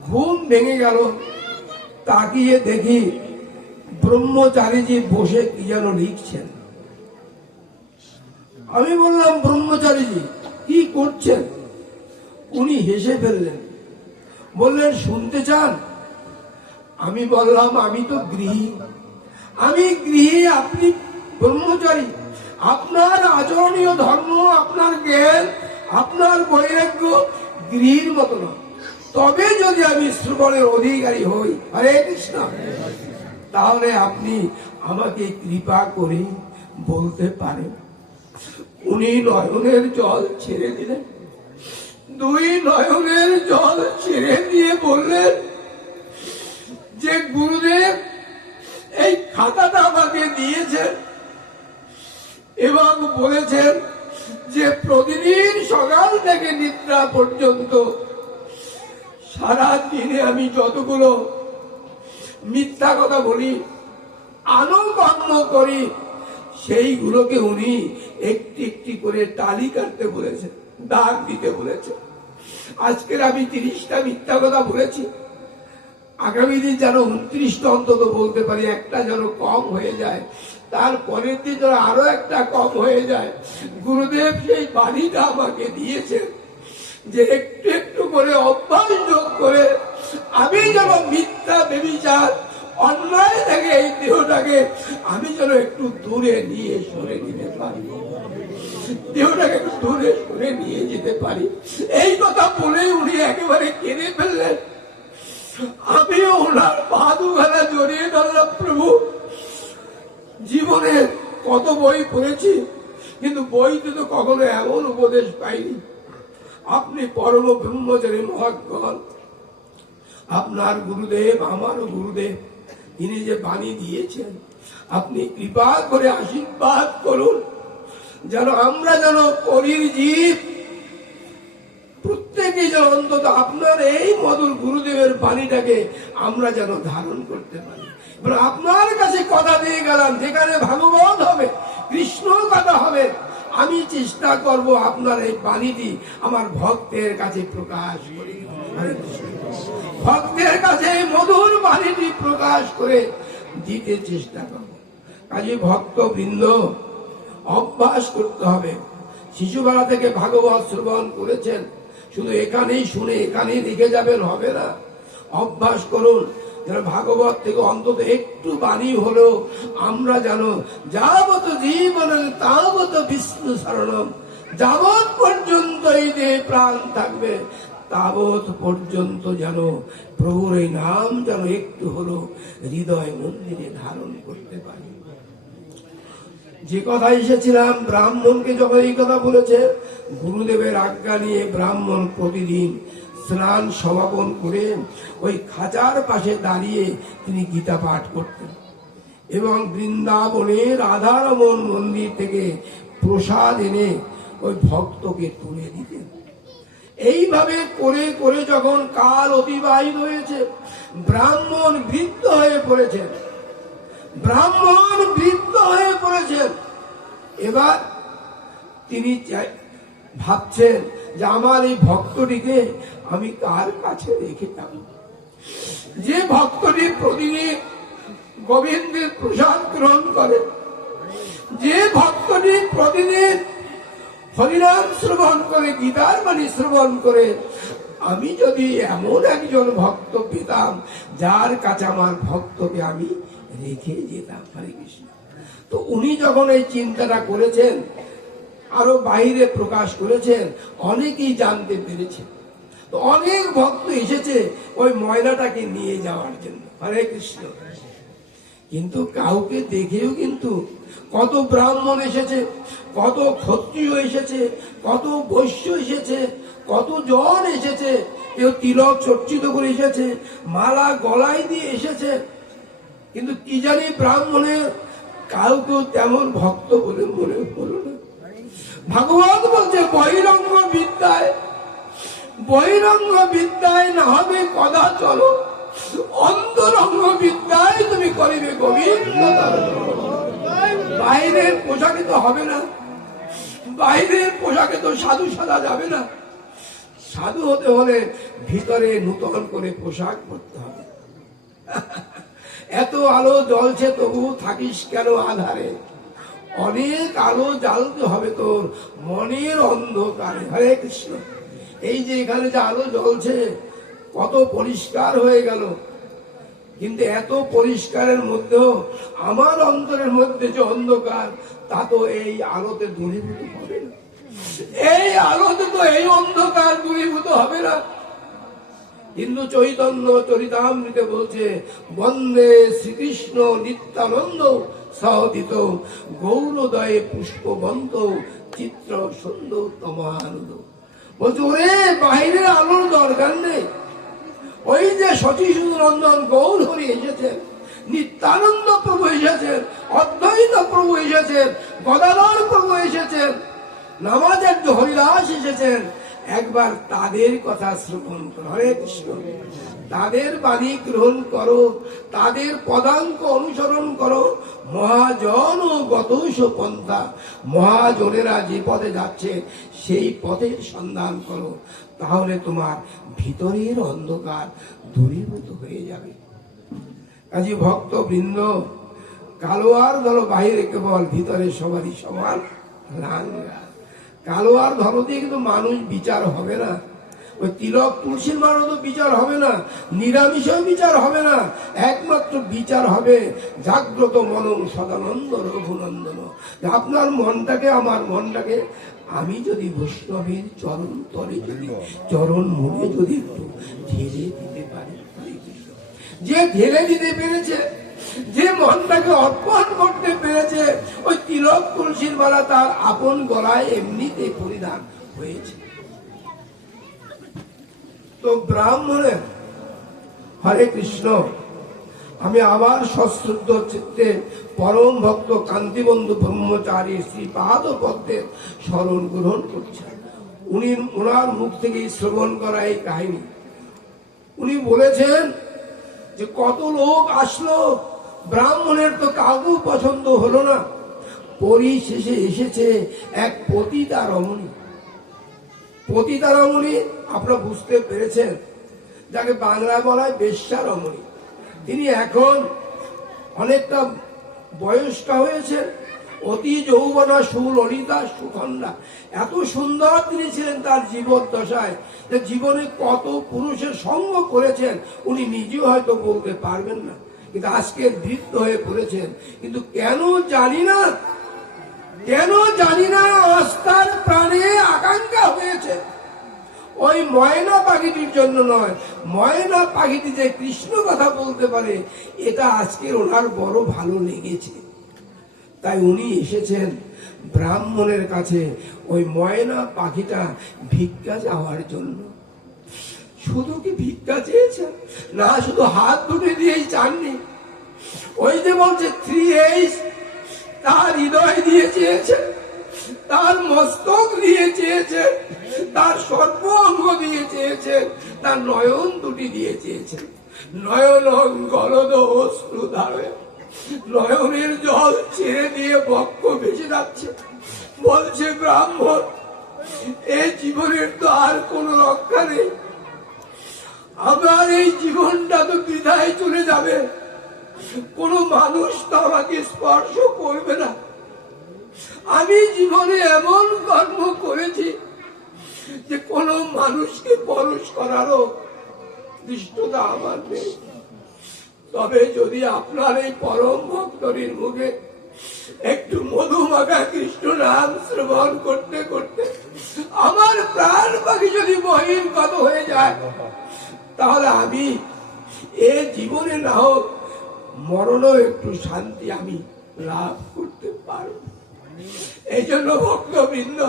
ঘুম ভেঙে গেল। তাকিয়ে দেখি ব্রহ্মচারীজি বসে কি যেন লিখছেন। আমি বললাম, ব্রহ্মচারীজি, কি করছেন? উনি হেসে ফেললেন। বললেন, শুনতে চান? আমি বললাম, আমি তো গৃহী। আমি গৃহী, আপনি ব্রহ্মচারী। আপনার আচরণীয় ধর্ম, আপনার জ্ঞান, আপনার বৈরাগ্য গৃহীর মতো না তবে যদি আমি শ্রবণের অধিকারী হই, হরে কৃষ্ণ, তাহলে আপনি আমাকে কৃপা করে বলতে পারেন। উনি নয়নের জল ছেড়ে দিলেন। দুই নয়নের জল ছেড়ে দিয়ে বললেন যে, গুরুদেব, এই খাতাটা আমাকে দিয়েছেন এবং বলেছেন যে, প্রতিদিন সকাল থেকে নিদ্রা পর্যন্ত সারা দিনে আমি যতগুলো মিথ্যা কথা বলি আনুকর্ম করি, সেইগুলোকে উনি একটি একটি করে টালি কাটতে বলেছেন দাগ দিতে বলেছেন আজকের আমি তিরিশটা মিথ্যা কথা বলেছি। আগামী দিন যেন উনত্রিশটা অন্তত বলতে পারি, একটা যেন কম হয়ে যায়। তার পরের দিন যেন আরও একটা কম হয়ে যায়। গুরুদেব সেই বাণীটা আমাকে দিয়েছেন। যে একটু একটু করে অভ্যাস যোগ করে আমি যেন মিথ্যা বেবিচার, অন্যায় থেকে এই দেহটাকে আমি যেন একটু দূরে নিয়ে সরে নিতে পারি। দেহটাকে একটু দূরে সরে নিয়ে যেতে পারি। এই কথা বলে উনি একেবারে কেড়ে ফেললেন। আমিও ওনার পা দুখানা জড়িয়ে ধরলাম, প্রভু। জীবনে কত বই পড়েছি, কিন্তু বইতে তো কখনো এমন উপদেশ পাইনি। আপনি পরম ব্রহ্মচারী মহাজ্ঞান। আপনার গুরুদেব আমারও গুরুদেব, তিনি যে বাণী দিয়েছেন, আপনি কৃপা করে আশীর্বাদ করুন, যেন আমরা যেন করির জীব, প্রত্যেকে যেন অন্তত আপনার এই মধুর গুরুদেবের বাণীটাকে আমরা যেন ধারণ করতে পারি। আপনার কাছে কথা দিয়ে গেলাম, যেখানে ভাগবত হবে, কৃষ্ণ কথা হবে আমি চেষ্টা করব আপনার এই বাণীটি আমার ভক্তের কাছে প্রকাশ করে। ভক্তের কাছে এই মধুর বাণীটি প্রকাশ করে দিতে চেষ্টা করব। কাজে ভক্ত বৃন্দ অভ্যাস করতে হবে। শিশুবেলা থেকে ভাগবত শ্রবণ করেছেন। শুধু এখানেই শুনে এখানেই লিখে যাবেন, হবে না। অভ্যাস করুন। যেন ভাগবত থেকে অন্তত একটু বাণী হলো, আমরা যেন যাবত জীবন তাবত বিষ্ণু শরণম যাবৎ পর্যন্ত এই দেহে প্রাণ থাকবে তাবৎ পর্যন্ত যেন প্রভুর এই নাম যেন একটু হলো হৃদয় মন্দিরে ধারণ করতে পারি। যে কথা এসেছিলাম, ব্রাহ্মণকে যখন এই কথা বলেছে, গুরুদেবের আজ্ঞা নিয়ে ব্রাহ্মণ প্রতিদিন স্নান সমাপন করে ওই খাঁচার পাশে দাঁড়িয়ে তিনি গীতা পাঠ করতেন। এবং বৃন্দাবনে রাধারমন মন্দির থেকে প্রসাদ এনে ওই ভক্তকে তুলে দিতেন। এইভাবে করে করে যখন কাল অতিবাহিত হয়েছে, ব্রাহ্মণ বৃদ্ধ হয়ে পড়েছেন। ব্রাহ্মণ বৃদ্ধ হয়ে পড়েছেন। এবার তিনি ভাবছেন যে আমার এই ভক্তটিকে আমি কার কাছে রেখে যাব যে ভক্তটি প্রতিদিন গোবিন্দের প্রসাদ গ্রহণ করে, যে ভক্তটি প্রতিদিন হরিনাম শ্রবণ করে, গীতার বাণী শ্রবণ করে, আমি যদি এমন একজন ভক্ত পেতাম, যার কাছে আমার ভক্তকে আমি রেখে যেতাম। হরে কৃষ্ণ। তো উনি যখন এই চিন্তাটা করেছেন আরও বাইরে প্রকাশ করেছেন, অনেকেই জানতে পেরেছে। অনেক ভক্ত এসেছে ওই ময়লাটাকে নিয়ে যাওয়ার জন্য। হরে কৃষ্ণ। কিন্তু কাউকে দেখেও কিন্তু কত ব্রাহ্মণ এসেছে, কত ক্ষত্রিয় এসেছে, কত বৈশ্য এসেছে, কত জন এসেছে, কেউ তিলক চর্চিত করে এসেছে, মালা গলায় দিয়ে এসেছে। কিন্তু কি জানি ব্রাহ্মণের কাউকেও তেমন ভক্ত বলে মনে হলো না। ভাগবত বলছে বহিরঙ্গ বিদ্যায় বহিরঙ্গ বিদ্যায় না হবে কদা চলো। অন্তরঙ্গ বিদ্যায় তুমি করিবে গোবিন্দ বাইরের পোশাকে তো হবে না। বাইরের পোশাকে তো সাধু সাজা যাবে না। সাধু হতে হলে ভিতরে নূতন করে পোশাক পরতে হবে। এত আলো জ্বলছে তবু থাকিস কেন আধারে? অনেক আলো জ্বালতে হবে তোর। মনের অন্ধকারে। হরে কৃষ্ণ। এই যে এখানে যে আলো জ্বলছে, কত পরিষ্কার হয়ে গেল। কিন্তু এত পরিষ্কারের মধ্যেও, আমার অন্তরের মধ্যে যে অন্ধকার, তা তো এই আলোতে দূরীভূত হবে না। এই আলোতে তো এই অন্ধকার দূরীভূত হবে না। হিন্দু চৈতন্য চরিতামৃতে বলছে, বন্দে শ্রীকৃষ্ণ নিত্যানন্দ সহদিত গৌরদয়ে পুষ্পবন্ত চিত্র সুন্দর তমানন্দ। বলছে, ওরে বাইরের আলোর দরকার নেই। ওই যে সতীশ নন্দন গৌর হরি এসেছেন, নিত্যানন্দ প্রভু এসেছেন, অদ্বৈত প্রভু এসেছেন, গদাধর প্রভু এসেছেন নামাজের হরিদাস এসেছেন। একবার তাদের কথা শ্রবণ করো। হরে কৃষ্ণ। তাদের বাণী গ্রহণ করো, তাদের পদাঙ্ক অনুসরণ করো। মহাজন ও গতৌষ পন্থা, মহাজনেরা যে পথে যাচ্ছে, সেই পথের সন্ধান করো। তাহলে তোমার ভিতরের অন্ধকার দূরীভূত হয়ে যাবে। কাজী ভক্ত বৃন্দ কালো আর ধরো বাহিরে কেবল, ভিতরে সবারই সমান রাঙ্গা কালো আর ধরো দিয়ে কিন্তু মানুষ বিচার হবে না। ওই তিলক তুলসীর মারও তো বিচার হবে না, নিরামিষেও বিচার হবে না, একমাত্র বিচার হবে জাগ্রত মনং সদানন্দ রঘুনন্দন। আপনার মনটাকে, আমার মনটাকে আমি যদি বৈষ্ণবের চরণ তলে যদি, চরণ মুখে যদি একটু ঢেলে দিতে পারি যে ঢেলে দিতে পেরেছে, যে মনটাকে অর্পণ করতে পেরেছে, ওই তিলক তুলসীর মালা তার আপন গলায় এমনিতে পরিধান হয়েছে। তো ব্রাহ্মণের হরে কৃষ্ণ, আমি আবার সশ্রদ্ধ চিত্তে পরম ভক্ত কান্তিবন্ধু ব্রহ্মচারী শ্রী পাদ পদ্মের স্মরণ গ্রহণ করছেন উনি ওনার মুখ থেকে শ্রবণ করা এই কাহিনী। উনি বলেছেন যে কত লোক আসলো, ব্রাহ্মণের তো কাউকে পছন্দ হলো না। পরিশেষে এসেছে এক পতিতা রমণী পতিতা রমণী আপনারা বুঝতে পেরেছেন, যাকে বাংলায় বলা হয় বেশ্যা রমণী তিনি এখন অনেকটা বয়স্কা হয়েছেন, অতি যৌবনা সুললিতা সুখন্দা এত সুন্দর তিনি ছিলেন তার জীবদ্দশায়, যে জীবনে কত পুরুষের সঙ্গ করেছেন, উনি নিজেও হয়তো বলতে পারবেন না। কিন্তু আজকে বৃদ্ধ হয়ে পড়েছেন। কিন্তু কেন জানি না, কেন জানি না আস্থার প্রাণে আকাঙ্ক্ষা হয়েছে। ওই ময়না পাখিটির জন্য নয়। ময়না পাখিটি যে কৃষ্ণ কথা বলতে পারে, এটা আজকের ওনার বড় ভালো লেগেছে। তাই উনি এসেছেন ব্রাহ্মণের কাছে ওই ময়না পাখিটা ভিক্ষা যাওয়ার জন্য। শুধু কি ভিক্ষা চেয়েছেন না, শুধু হাত দুটো দিয়েই চাননি। ওই যে বলছে থ্রি এইস তার হৃদয় দিয়ে চেয়েছে। তার মস্তক দিয়ে চেয়েছে, তার সর্ব অঙ্গ দিয়ে চেয়েছে, তার নয়ন দুটি দিয়ে চেয়েছে। নয়ন গলদ অশ্রু ধারে নয়নের জল ছেড়ে দিয়ে বক্ষ ভেসে যাচ্ছে। বলছে, ব্রাহ্মণ এই জীবনের তো আর কোন রক্ষা নেই। আমার এই জীবনটা তো বিদায় চলে যাবে। কোনো মানুষ তো আমাকে স্পর্শ করবে না। আমি জীবনে এমন কর্ম করেছি যে কোনো মানুষকে পরশ করারও দৃষ্টতা আমার নেই। তবে যদি আপনার এই পরম ভক্তরীর মুখে একটু মধুমাখা কৃষ্ণ নাম শ্রবণ করতে করতে আমার প্রাণ পাখি যদি বহির্গত হয়ে যায়, তাহলে আমি এ জীবনে না হোক মরণও একটু শান্তি আমি লাভ করতে পারব। এই জন্য ভক্তবৃন্দ,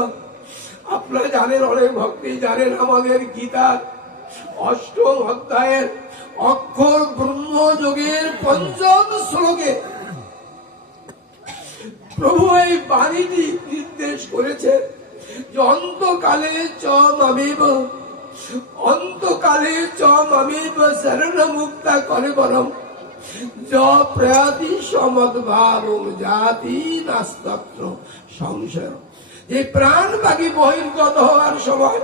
আপনারা জানেন, অনেক ভক্তি জানেন আমাদের গীতার অষ্টম অধ্যায়ের অক্ষর ব্রহ্মযোগের পঞ্চম শ্লোকে। প্রভু এই বাণীটি নির্দেশ করেছে যে অন্তকালে চ মামিব অন্তকালে চ মামিব শরণ মুক্তা করে বরম। প্রয়াতি সমদ্ভাব জাতি নাস্তত্র সংশয়। যে প্রাণ বাকি বহির্গত হওয়ার সময়,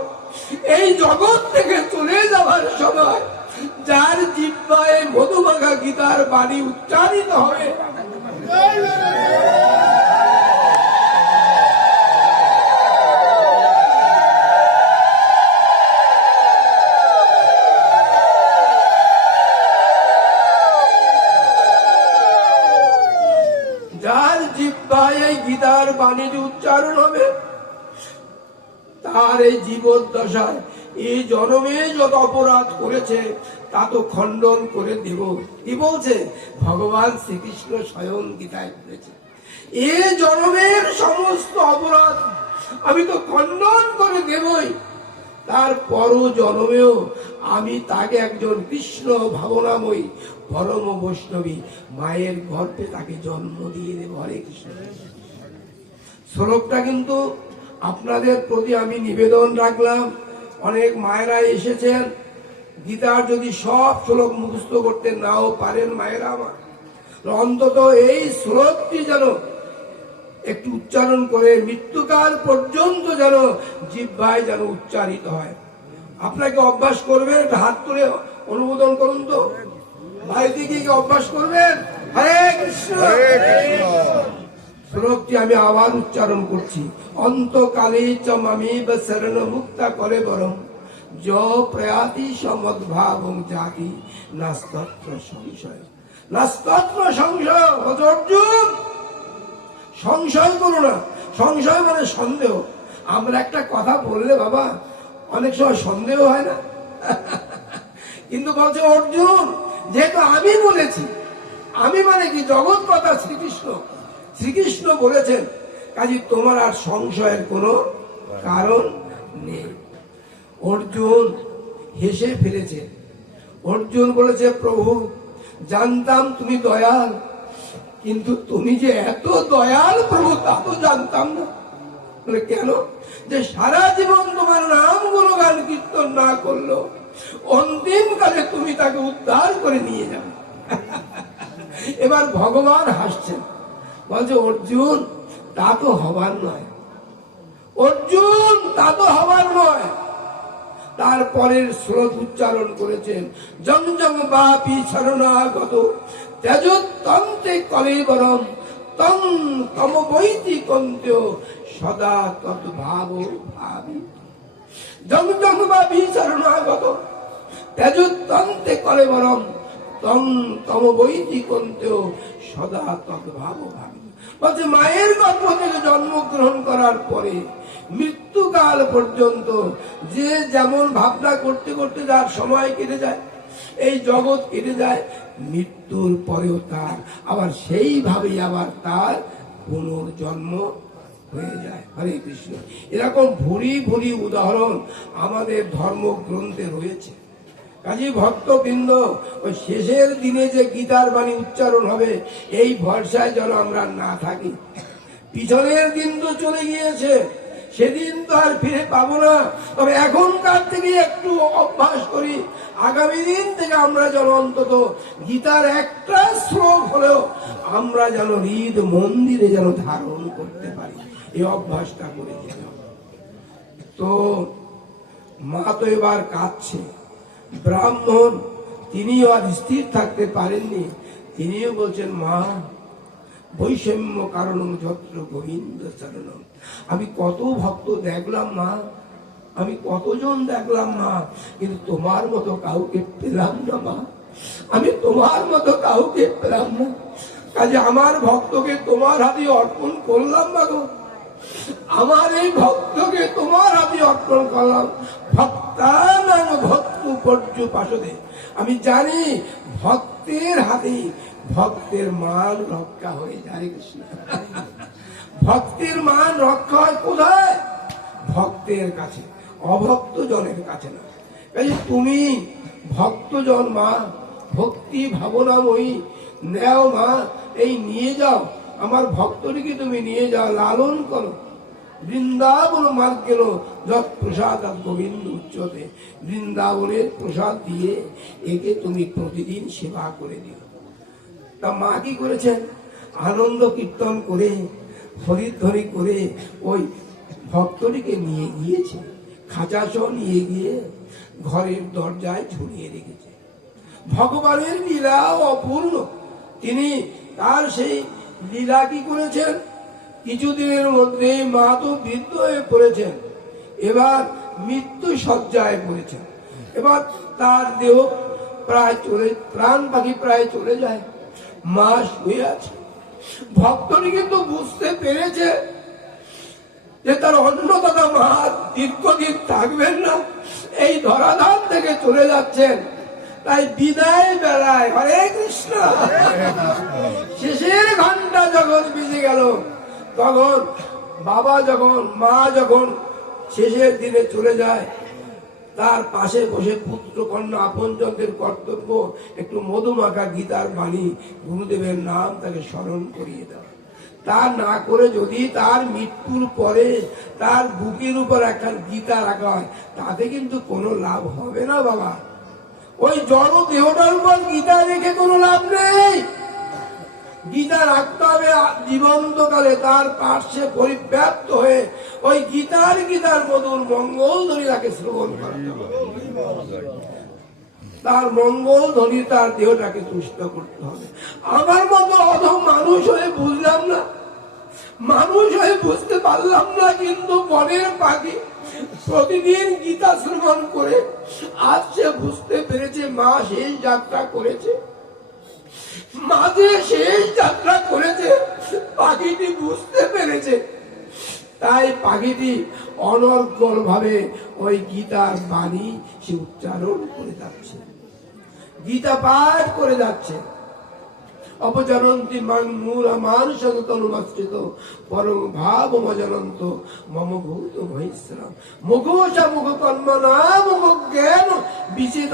এই জগৎ থেকে চলে যাওয়ার সময়, যার জিব্বায় মধুমাখা গীতার বাণী উচ্চারিত হবে। গীতার বাণীর উচ্চারণ হবে, তার এই জীবদ্দশায় এই জনমে যত অপরাধ করেছে, তা তো খণ্ডন করে দেব। কি বলছে? ভগবান শ্রীকৃষ্ণ স্বয়ং গীতায় বলেছে, এ জনমের সমস্ত অপরাধ আমি তো খণ্ডন করে দেবই। তার পর জন্মেও আমি তাকে একজন কৃষ্ণ ভাবনাময়ী পরম বৈষ্ণবী মায়ের গর্ভে তাকে জন্ম দিয়ে দেব। হরে কৃষ্ণ। শ্লোকটা কিন্তু আপনাদের প্রতি আমি নিবেদন রাখলাম। অনেক মায়েরা এসেছেন। গীতার যদি সব শ্লোক মুখস্থ করতে নাও পারেন মায়েরা আমার। অন্তত এই শ্লোকটি যেন একটু উচ্চারণ করে মৃত্যুকাল পর্যন্ত যেন জিব্বায় যেন উচ্চারিত হয়। আপনাকে অভ্যাস করবেন, হাত তুলে অনুমোদন করুন তো। ভাই গিয়ে কি অভ্যাস করবেন? হরে কৃষ্ণ। শ্লোকটি আমি আবার উচ্চারণ করছি। অন্তকালে চ মামেব শরণ মুক্তা করে বরং, য প্রয়াতি সমদ্ভাব জাতি নাস্তত্র সংশয়। নাস্তত্র সংশয় অর্জুন! সংশয় করো না। সংশয় মানে সন্দেহ। আমরা একটা কথা বললে বাবা, অনেক সময় সন্দেহ হয় না। কিন্তু বলছে, অর্জুন, যেহেতু আমি বলেছি, আমি মানে কি জগৎ কথা, শ্রীকৃষ্ণ? শ্রীকৃষ্ণ বলেছেন, কাজে তোমার আর সংশয়ের কোনো কারণ নেই। অর্জুন হেসে ফেলেছে। অর্জুন বলেছে, প্রভু, জানতাম তুমি দয়াল, কিন্তু তুমি যে এত দয়াল প্রভু, তা তো জানতাম না। বলে, কেন? যে সারা জীবন তোমার নাম গুণগান কীর্তন না করল, অন্তিম কালে তুমি তাকে উদ্ধার করে নিয়ে যাবে। এবার ভগবান হাসছেন। বলছে, অর্জুন, তা তো হবার নয়। অর্জুন, তা তো হবার নয়। তারপরের স্রোত উচ্চারণ করেছেন, জং জং বাপি শরণাগত তেজতন্তে কলেবরম, তং তম বৈতি কন্ত সদা তৎ ভাব ভাবি। জং জং বাপি শরণাগত তেজতন্তে কলেবরম তং তম কন্ত সদা তৎ ভাব মায়ের গর্ভ থেকে জন্মগ্রহণ করার পরে মৃত্যুকাল পর্যন্ত যে যেমন ভাবনা করতে করতে যার সময় কেটে যায়, এই জগৎ কেটে যায়, মৃত্যুর পরেও তার, আবার সেইভাবেই আবার তার পুনর্জন্ম হয়ে যায়। হরে কৃষ্ণ। এরকম ভুরি ভুরি উদাহরণ আমাদের ধর্মগ্রন্থে রয়েছে। কাজী ভক্তবৃন্দ, ওই শেষের দিনে যে গীতার বাণী উচ্চারণ হবে, এই ভরসায় যেন আমরা না থাকি। পিছনের দিন তো চলে গিয়েছে, সেদিন তো আর ফিরে পাবো না। তবে এখনকার থেকে একটু অভ্যাস করি, আগামী দিন থেকে আমরা যেন অন্তত গীতার একটা শ্লোক হলেও আমরা যেন হৃদ মন্দিরে যেন ধারণ করতে পারি। এই অভ্যাসটা করে যেতে তো মা তো এবার কাঁদছে। ব্রাহ্মণ, তিনিও আর স্থির থাকতে পারেননি। তিনিও বলছেন, মা, বৈষম্য কারণ যত্র গোবিন্দ চরণম আমি কত ভক্ত দেখলাম, মা। আমি কতজন দেখলাম, মা। কিন্তু তোমার মতো কাউকে পেলাম না, মা। আমি তোমার মতো কাউকে পেলাম না। কাজে আমার ভক্তকে তোমার হাতে অর্পণ করলাম না গো। আমার এই ভক্তকে তোমার হাতে অর্পণ করলাম। ভক্তানাং ভক্ত পর্য পাশদে। আমি জানি ভক্তের হাতে ভক্তের মান রক্ষা হয়ে। যায় কৃষ্ণ। ভক্তের মান রক্ষা হয় কোথায়? ভক্তের কাছে। অভক্ত জনের কাছে না। তুমি ভক্তজন মা, ভক্তি ভাবনা ভাবনাময়ী, নেও মা, এই নিয়ে যাও। আমার ভক্তটিকে তুমি নিয়ে যাও, লালন করো। বৃন্দাবন মার্গ গেল, যত প্রসাদ আর গোবিন্দ উচ্চতে। বৃন্দাবনের প্রসাদ দিয়ে একে তুমি প্রতিদিন সেবা করে দিও। তা মা কি করেছেন? আনন্দ কীর্তন করে, হরিধ্বনি করে ওই ভক্তটিকে নিয়ে গিয়েছে। খাঁচাসহ নিয়ে গিয়ে ঘরের দরজায় ঝুলিয়ে রেখেছে। ভগবানের লীলা অপূর্ণ। তিনি তার সেই লীলা কি করেছেন? কিছুদিনের মধ্যে মা তো বৃদ্ধ হয়ে পড়েছেন। এবার মৃত্যু সজ্জায় পড়েছেন। এবার তার দেহ প্রায় চলে প্রাণ পাখি প্রায় চলে যায়। মা শুয়ে আছে। ভক্তটি কিন্তু বুঝতে পেরেছে যে তার অন্নদাতা মা দীর্ঘদিন থাকবেন না। এই ধরাধাম থেকে চলে যাচ্ছেন। তাই বিদায় বেলায় হরে কৃষ্ণ। শেষের ঘণ্টা যখন বেজে গেল। তখন বাবা যখন, মা যখন শেষের দিনে চলে যায়, তার পাশে বসে পুত্র কন্যা আপনজনদের কর্তব্য একটু মধুমাখা গীতার বাণী, গুরুদেবের নাম তাকে স্মরণ করিয়ে দেওয়া। তা না করে যদি তার মৃত্যুর পরে তার বুকের উপর একটা গীতা রাখা হয়, তাতে কিন্তু কোনো লাভ হবে না বাবা। ওই জড় দেহটার উপর গীতা রেখে কোনো লাভ নেই। গীতা রাখতে হবে জীবন্তকালে তার পার্শ্বে পরিব্যাপ্ত হয়ে ওই গীতার গীতার মধুর মঙ্গল ধরি তাকে শ্রবণ তার মঙ্গল ধরি তার দেহটাকে তুষ্ট করতে হবে। আমার মতো অধম মানুষ হয়ে বুঝলাম না, মানুষ হয়ে বুঝতে পারলাম না, কিন্তু বনের পাখি প্রতিদিন গীতা শ্রবণ করে আজ সে বুঝতে পেরেছে, মা শেষ যাত্রা করেছে। মাঝে শেষ যাত্রা করেছে, পাখিটি বুঝতে পেরেছে। তাই পাখিটি অনর্গল ভাবে ওই গীতার বাণী সে উচ্চারণ করে যাচ্ছে। গীতা পাঠ করে যাচ্ছে। অপজানন্তি মান মূল মানুষ তনুমাশ্রিত পরম ভাব মজানন্ত মম ভূত মহিশ্রাম মুখোশা মুখ কর্ম না মুখ জ্ঞান বিচেত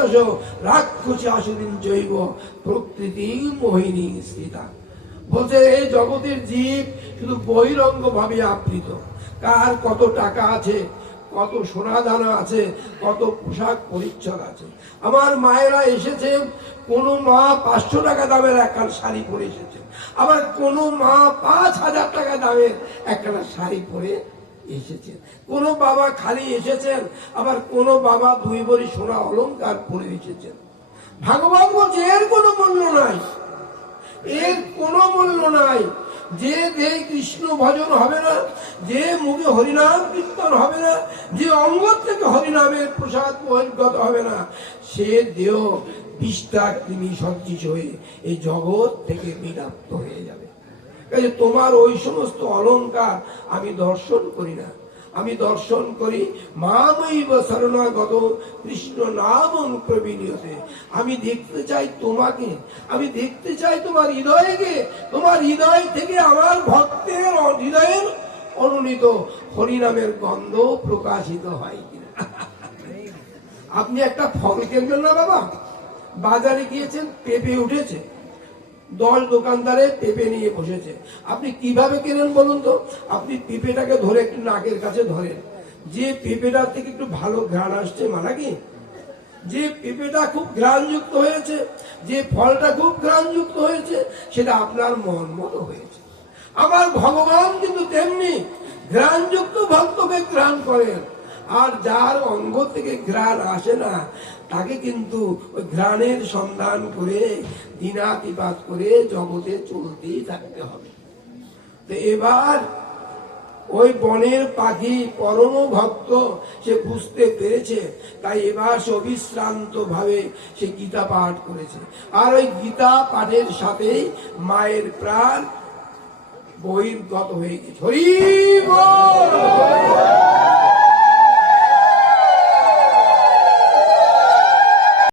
রাক্ষসী আসুদিন জৈব প্রকৃতি মোহিনী স্থিতা। বলছে, এই জগতের জীব শুধু বহিরঙ্গ ভাবে আবৃত। কার কত টাকা আছে কত সোনা দানা আছে, কত পোশাক পরিচ্ছদ আছে। আমার মায়েরা এসেছেন, কোনো মা পাঁচশো টাকা দামের একখান শাড়ি পরে এসেছেন। আবার কোনো মা পাঁচ হাজার টাকা দামের একখানা শাড়ি পরে এসেছেন। কোনো বাবা খালি এসেছেন, আবার কোনো বাবা দুই বড়ি সোনা অলঙ্কার পরে এসেছেন। ভগবান বলছে, এর কোনো মূল্য নাই। এর কোনো মূল্য নাই। যে দেহে কৃষ্ণ ভজন হবে না, যে মুখে হরিনাম কীর্তন হবে না, যে অঙ্গ থেকে হরিনামের প্রসাদ বহির্গত হবে না, সে দেহ বিষ্ঠা কৃমি সঞ্চিত হয়ে এই জগৎ থেকে বিনাপ্ত হয়ে যাবে। তোমার ওই সমস্ত অলঙ্কার আমি দর্শন করি না। আমি দর্শন করি মামৈব শরণাগত কৃষ্ণ নাম প্রবীণীয়তে আমি দেখতে চাই তোমাকে, আমি দেখতে চাই তোমার হৃদয়কে, তোমার হৃদয় থেকে আমার ভক্তের হৃদয়ের অনুনীত হরিনামের গন্ধ প্রকাশিত হয় কিনা। আপনি একটা ফল কিনবেন না বাবা? বাজারে গিয়েছেন, পেঁপে উঠেছে। দশ দোকানদারে পেঁপে নিয়ে বসেছে। আপনি কীভাবে কেনেন বলুন তো? আপনি পেঁপেটাকে ধরে একটু নাকের কাছে ধরেন। যে পেঁপেটার থেকে একটু ভালো ঘ্রাণ আসছে, মানা কি? যে পেঁপেটা খুব ঘ্রাণযুক্ত হয়েছে, যে ফলটা খুব ঘ্রাণযুক্ত হয়েছে, সেটা আপনার মন মতো হয়েছে। আমার ভগবান কিন্তু তেমনি ঘ্রাণযুক্ত ভক্তকে ঘ্রাণ করেন। আর যার অঙ্গ থেকে ঘ্রাণ আসে না, তাকে কিন্তু ওই ঘ্রাণের সন্ধান করে, দিনাতিপাত করে জগতে চলতেই থাকতে হবে। তো এবার ওই বনের পাখি পরম ভক্ত, সে বুঝতে পেরেছে, তাই এবার সে অবিশ্রান্ত ভাবে সে গীতা পাঠ করেছে। আর ওই গীতা পাঠের সাথেই মায়ের প্রাণ বহির্গত হয়ে গেছে। হরি!